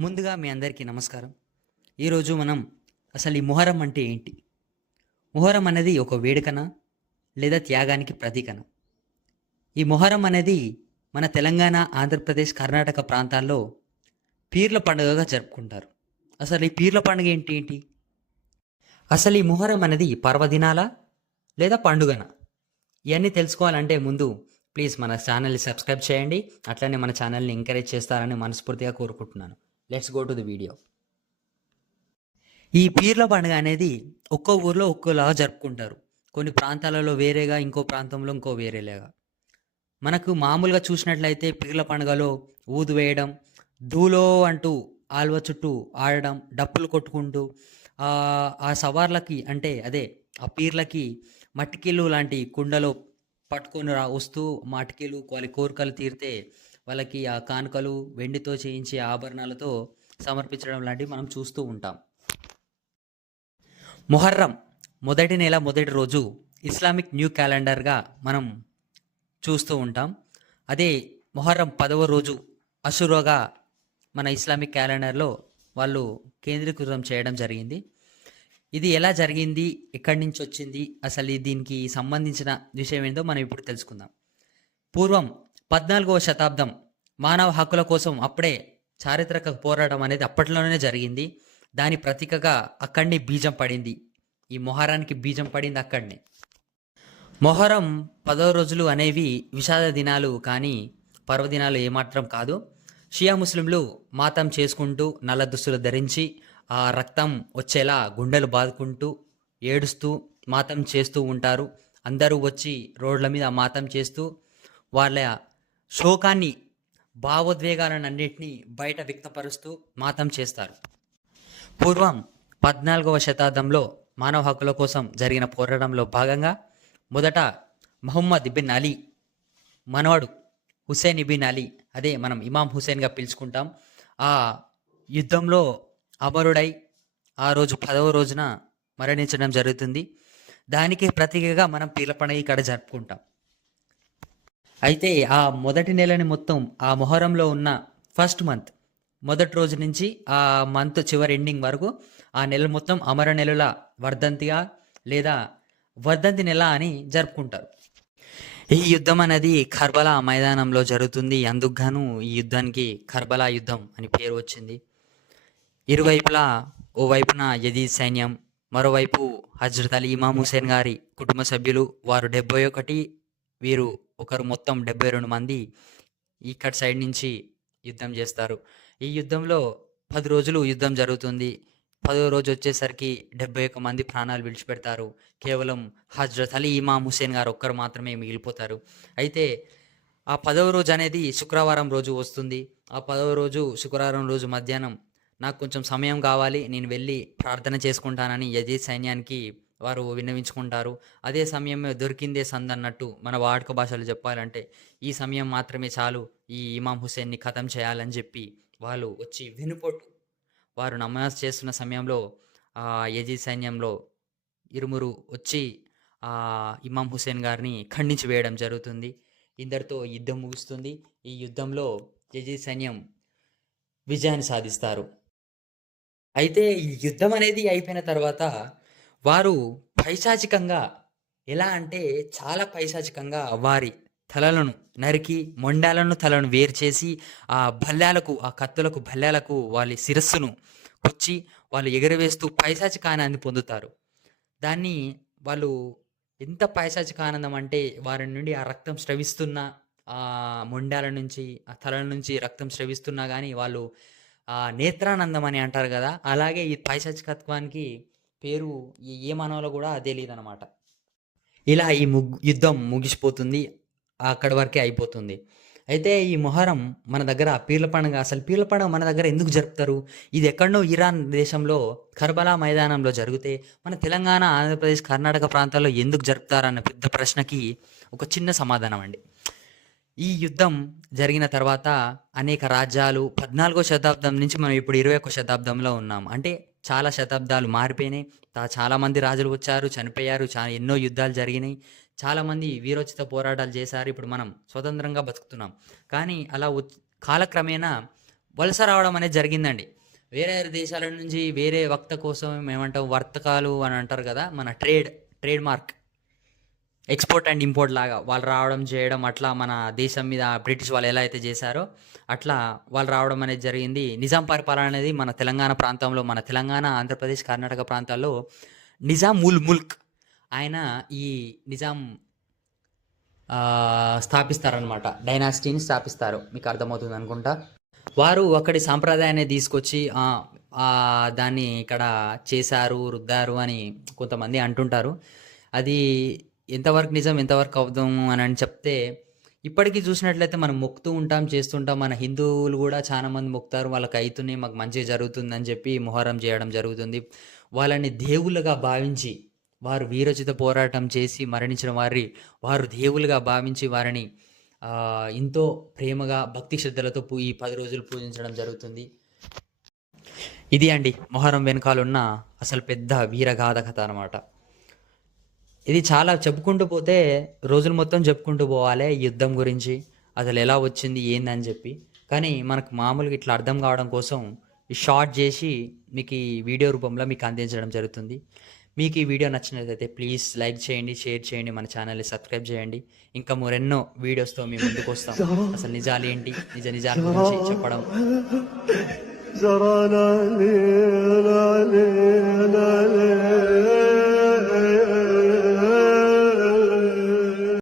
ముందుగా మీ అందరికీ నమస్కారం. ఈరోజు మనం అసలు ఈ మొహర్రం అంటే ఏంటి? మొహర్రం అనేది ఒక వేడుకనా? లేదా త్యాగానికి ప్రతీకనా? ఈ మొహర్రం అనేది మన తెలంగాణ, ఆంధ్రప్రదేశ్, కర్ణాటక ప్రాంతాల్లో పీర్ల పండుగగా జరుపుకుంటారు. అసలు ఈ పీర్ల పండుగ ఏంటి? అసలు ఈ మొహర్రం అనేది పర్వదినాలా? లేదా పండుగనా? ఇయన్నీ తెలుసుకోవాలంటే ముందు ప్లీజ్ మన ఛానల్‌ని సబ్స్క్రైబ్ చేయండి. అట్లనే మన ఛానల్‌ని ఎంకరేజ్ చేస్తారని మనస్ఫూర్తిగా కోరుకుంటున్నాను. Let's go to the video. ఈ పీర్ల పండుగ అనేది ఒక్కో ఊర్లో ఒక్కోలాగా జరుపుకుంటారు. కొన్ని ప్రాంతాలలో వేరేగా, ఇంకో ప్రాంతంలో ఇంకో వేరేలాగా. మనకు మామూలుగా చూసినట్లయితే పీర్ల పండుగలో ఊదు వేయడం, ధూలో అంటూ ఆల్వ చుట్టూ ఆడడం, డప్పులు కొట్టుకుంటూ ఆ సవార్లకి అంటే అదే ఆ పీర్లకి మట్టికీలు లాంటి కుండలో పట్టుకొని వస్తూ మటికీలు వాళ్ళ కోరికలు తీరితే వాళ్ళకి ఆ కానుకలు వెండితో చేయించే ఆభరణాలతో సమర్పించడం లాంటివి మనం చూస్తూ ఉంటాం. మొహర్రం మొదటి నెల మొదటి రోజు ఇస్లామిక్ న్యూ క్యాలెండర్‌గా మనం చూస్తూ ఉంటాం. అదే మొహర్రం 10వ రోజు అషురాగా మన ఇస్లామిక్ క్యాలెండర్‌లో వాళ్ళు కేంద్రీకృతం చేయడం జరిగింది. ఇది ఎలా జరిగింది? ఎక్కడి నుంచొచ్చింది? అసలు దీనికి సంబంధించిన విషయం ఏందో మనం ఇప్పుడు తెలుసుకుందాం. పూర్వం 14వ శతాబ్దం మానవ హక్కుల కోసం అప్పుడే చారిత్రక పోరాటం అనేది అప్పట్లోనే జరిగింది. దాని ప్రతీకగా అక్కడనే బీజం పడింది. ఈ మొహరానికి బీజం పడింది అక్కడనే. మొహరం 10 రోజులు అనేవి విషాద దినాలు కానీ పర్వదినాలు ఏమాత్రం కాదు. షియా ముస్లింలు మాతం చేసుకుంటూ నల్ల దుస్తులు ధరించి ఆ రక్తం వచ్చేలా గుండెలు బాదుకుంటూ ఏడుస్తూ మాతం చేస్తూ ఉంటారు. అందరూ వచ్చి రోడ్ల మీద మాతం చేస్తూ వాళ్ళ శోకాన్ని భావోద్వేగాలన్నింటినీ బయట వ్యక్తపరుస్తూ మాతం చేస్తారు. పూర్వం 14వ శతాబ్దంలో మానవ హక్కుల కోసం జరిగిన పోరాటంలో భాగంగా మొదట మహమ్మద్ ఇబిన్ అలీ మనవడు హుసేన్ ఇబిన్ అలీ, అదే మనం ఇమాం హుసేన్గా పిలుచుకుంటాం, ఆ యుద్ధంలో అమరుడై ఆ రోజు 10వ రోజున మరణించడం జరుగుతుంది. దానికి ప్రతీకగా మనం పీర్ల పండుగ ఇక్కడ జరుపుకుంటాం. అయితే ఆ మొదటి నెలని మొత్తం ఆ మొహరంలో ఉన్న ఫస్ట్ మంత్ మొదటి రోజు నుంచి ఆ మంత్ చివరి ఎండింగ్ వరకు ఆ నెల మొత్తం అమర నెలల వర్ధంతిగా లేదా వర్ధంతి నెల అని జరుపుకుంటారు. ఈ యుద్ధం అనేది కర్బలా మైదానంలో జరుగుతుంది. అందుకు గాను ఈ యుద్ధానికి కర్బలా యుద్ధం అని పేరు వచ్చింది. ఇరువైపులా ఓవైపున యజీద్ సైన్యం, మరోవైపు హజ్రత్ అలీ ఇమాం హుసేన్ గారి కుటుంబ సభ్యులు వారు 71, వీరు ఒకరు మొత్తం 72 మంది ఇక్కడ సైడ్ నుంచి యుద్ధం చేస్తారు. ఈ యుద్ధంలో 10 రోజులు యుద్ధం జరుగుతుంది. 10వ రోజు వచ్చేసరికి 71 మంది ప్రాణాలు విడిచిపెడతారు. కేవలం హజ్రత్ అలీ ఇమాం హుసేన్ గారు ఒక్కరు మాత్రమే మిగిలిపోతారు. అయితే ఆ 10వ రోజు అనేది శుక్రవారం రోజు వస్తుంది. ఆ 10వ రోజు శుక్రవారం రోజు మధ్యాహ్నం నాకు కొంచెం సమయం కావాలి, నేను వెళ్ళి ప్రార్థన చేసుకుంటానని యజీద్ సైన్యానికి వారు విన్నవించుకుంటారు. అదే సమయమే దొరికిందే సందన్నట్టు మన వాడుక భాషలో చెప్పాలంటే ఈ సమయం మాత్రమే చాలు ఈ ఇమాం హుసేన్ని ఖతం చేయాలని చెప్పి వాళ్ళు వచ్చి వెనుపోటు వారు నమాజ్ చేస్తున్న సమయంలో యజీద్ సైన్యంలో ఇరుమురు వచ్చి ఇమాం హుసేన్ గారిని ఖండించి వేయడం జరుగుతుంది. ఇందరితో యుద్ధం ముగుస్తుంది. ఈ యుద్ధంలో యజీద్ సైన్యం విజయాన్ని సాధిస్తారు. అయితే ఈ యుద్ధం అనేది అయిపోయిన తర్వాత వారు పైశాచికంగా ఎలా అంటే చాలా పైశాచికంగా వారి తలలను నరికి మొండాలను తలను వేరు చేసి ఆ కత్తులకు భల్యాలకు వాళ్ళ శిరస్సును కుచ్చి వాళ్ళు ఎగరవేస్తూ పైశాచిక ఆనందాన్ని పొందుతారు. దాన్ని వాళ్ళు ఎంత పైశాచిక ఆనందం అంటే వారి నుండి ఆ రక్తం స్రవిస్తున్న ఆ మొండాల నుంచి ఆ తలల నుంచి రక్తం స్రవిస్తున్నా కానీ వాళ్ళు నేత్రానందం అని అంటారు కదా! అలాగే ఈ పైశాచికత్వానికి పేరు ఏమనాలో కూడా తెలీదనమాట. ఇలా ఈ యుద్ధం ముగిసిపోతుంది. అక్కడి వరకే అయిపోతుంది. అయితే ఈ మొహరం మన దగ్గర పీర్ల పండుగ, అసలు పీర్ల పండుగ మన దగ్గర ఎందుకు జరుపుతారు? ఇది ఎక్కడనో ఇరాన్ దేశంలో కర్బలా మైదానంలో జరిగితే మన తెలంగాణ, ఆంధ్రప్రదేశ్, కర్ణాటక ప్రాంతాల్లో ఎందుకు జరుపుతారన్న పెద్ద ప్రశ్నకి ఒక చిన్న సమాధానం అండి. ఈ యుద్ధం జరిగిన తర్వాత అనేక రాజ్యాలు 14వ శతాబ్దం నుంచి మనం ఇప్పుడు 21వ శతాబ్దంలో ఉన్నాం. అంటే చాలా శతాబ్దాలు మారిపోయినాయి. చాలామంది రాజులు వచ్చారు, చనిపోయారు. ఎన్నో యుద్ధాలు జరిగినాయి. చాలామంది వీరోచిత పోరాటాలు చేశారు. ఇప్పుడు మనం స్వతంత్రంగా బతుకుతున్నాం. కానీ అలా కాలక్రమేణా వలస రావడం అనేది జరిగిందండి. వేరే దేశాల నుంచి వేరే వక్త కోసం ఏమంటాం వర్తకాలు అని అంటారు కదా! మన trade mark export and import లాగా వాళ్ళు రావడం, చేయడం అట్లా మన దేశం మీద బ్రిటిష్ వాళ్ళు ఎలా అయితే చేశారో, అట్లా వాళ్ళు రావడం అనేది జరిగింది. నిజాం పరిపాలన అనేది మన తెలంగాణ ప్రాంతంలో, మన తెలంగాణ, ఆంధ్రప్రదేశ్, కర్ణాటక ప్రాంతాల్లో నిజాం ముల్క్ ఆయన ఈ నిజాం స్థాపిస్తారనమాట. డైనాసిటీని స్థాపిస్తారు. మీకు అర్థమవుతుంది అనుకుంటా. వారు అక్కడి సాంప్రదాయాన్ని తీసుకొచ్చి దాన్ని ఇక్కడ చేశారు, రుద్దారు అని కొంతమంది అంటుంటారు. అది ఎంతవరకు నిజం, ఎంతవరకు అబద్ధం అని చెప్తే, ఇప్పటికీ చూసినట్లయితే మనం మొక్కుతూ ఉంటాం, చేస్తుంటాం. మన హిందువులు కూడా చాలా మంది మొక్కుతారు. వాళ్ళకి అయితున్నాయి, మాకు మంచిగా జరుగుతుందని చెప్పి మొహర్రం చేయడం జరుగుతుంది. వాళ్ళని దేవుళ్ళుగా భావించి, వారు వీరోచిత పోరాటం చేసి మరణించిన వారు దేవులుగా భావించి వారిని ఎంతో ప్రేమగా భక్తి శ్రద్ధలతో ఈ 10 రోజులు పూజించడం జరుగుతుంది. ఇది అండి మొహర్రం వెనకాలన్న అసలు పెద్ద వీరగాథ కథ అనమాట. ఇది చాలా చెప్పుకుంటూ పోతే రోజులు మొత్తం చెప్పుకుంటూ పోవాలి యుద్ధం గురించి, అసలు ఎలా వచ్చింది ఏందని చెప్పి. కానీ మనకు మామూలుగా ఇట్లా అర్థం కావడం కోసం ఈ షార్ట్ చేసి మీకు ఈ వీడియో రూపంలో మీకు అందించడం జరుగుతుంది. మీకు ఈ వీడియో నచ్చినట్లయితే ప్లీజ్ లైక్ చేయండి, షేర్ చేయండి, మన ఛానల్ని సబ్స్క్రైబ్ చేయండి. ఇంకా మరెన్నో వీడియోస్తో మేము ముందుకు వస్తాం. అసలు నిజాలు ఏంటి, నిజాల గురించి చెప్పడం. زرعنا ليل علينا ليل